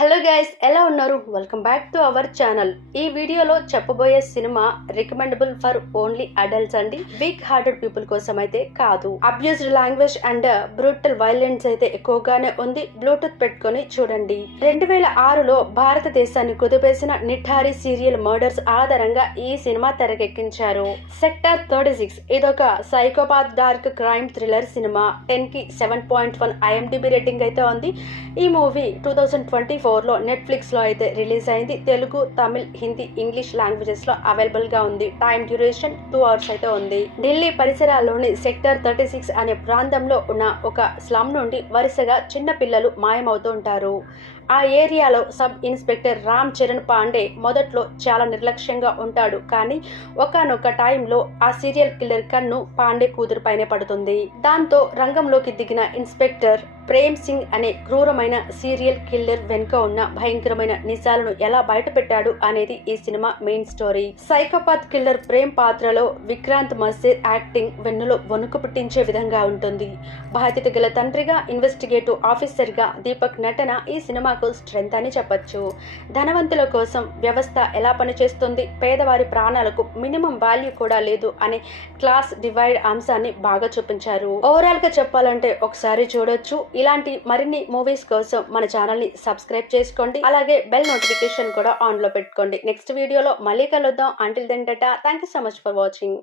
Hello guys, ఎలా ఉన్నారు? Welcome back to our channel. ఈ వీడియోలో చెప్పబోయే cinema recommendable for only adults అండి. వీక్ హార్టెడ్ పీపుల్ కోసం అయితే కాదు. Abused language and brutal violence అయితే ఎక్కువగానే ఉంది. బ్లూటూత్ పెట్టుకొని చూడండి. 2006లో భారతదేశాన్ని కుదిపేసిన నిఠారి సీరియల్ మర్డర్స్ ఆధారంగా ఈ సినిమా తెరకెక్కించారు. సెక్టార్ 36 ఇదొక psychopath dark crime thriller cinema. 10కి 7.1 IMDb రేటింగ్ అయితే ఉంది. ఈ మూవీ 2024లో నెట్ఫ్లిక్స్ లో అయితే రిలీజ్ అయింది. తెలుగు, తమిళ్, హిందీ, ఇంగ్లీష్ లాంగ్వేజెస్ లో అవైలబుల్ గా ఉంది. టైం డ్యూరేషన్ 2 hours అయితే ఉంది. ఢిల్లీ పరిసరాల్లోని సెక్టార్ 36 అనే ప్రాంతంలో ఉన్న ఒక స్లమ్ నుండి వరుసగా చిన్న పిల్లలు మాయమవుతూ ఉంటారు. ఆ ఏరియాలో సబ్ ఇన్స్పెక్టర్ రామ్ చరణ్ పాండే మొదట్లో చాలా నిర్లక్ష్యంగా ఉంటాడు. కానీ ఒకానొక టైంలో ఆ సీరియల్ కిల్లర్ కన్ను పాండే కూతురు పైనే పడుతుంది. దాంతో రంగంలోకి దిగిన ఇన్స్పెక్టర్ ప్రేమ్ సింగ్ అనే క్రూరమైన సీరియల్ కిల్లర్ వెనుక ఉన్న భయంకరమైన నిజాలను ఎలా బయటపెట్టాడు అనేది ఈ cinema main story. Psychopath killer Prem పాత్రలో విక్రాంత్ మసేర్ యాక్టింగ్ వెన్నులో వణుకు పుట్టించే విధంగా ఉంటుంది. బాధ్యత గల తండ్రిగా, ఇన్వెస్టిగేటివ్ ఆఫీసర్ గా దీపక్ నటన ఈ సినిమాకు స్ట్రెంత్ అని చెప్పొచ్చు. ధనవంతుల కోసం వ్యవస్థ ఎలా పనిచేస్తుంది, పేదవారి ప్రాణాలకు మినిమం వాల్యూ కూడా లేదు అనే క్లాస్ డివైడ్ అంశాన్ని బాగా చూపించారు. ఓవరాల్ గా చెప్పాలంటే ఒకసారి చూడొచ్చు. ఇలాంటి మరిన్ని మూవీస్ కోసం మన ఛానల్ ని సబ్స్క్రైబ్ చేసుకోండి. అలాగే బెల్ నోటిఫికేషన్ కూడా ఆన్ లో పెట్టుకోండి. నెక్స్ట్ వీడియోలో మళ్ళీ కలుద్దాం. Until then tata. Thank you so much for watching.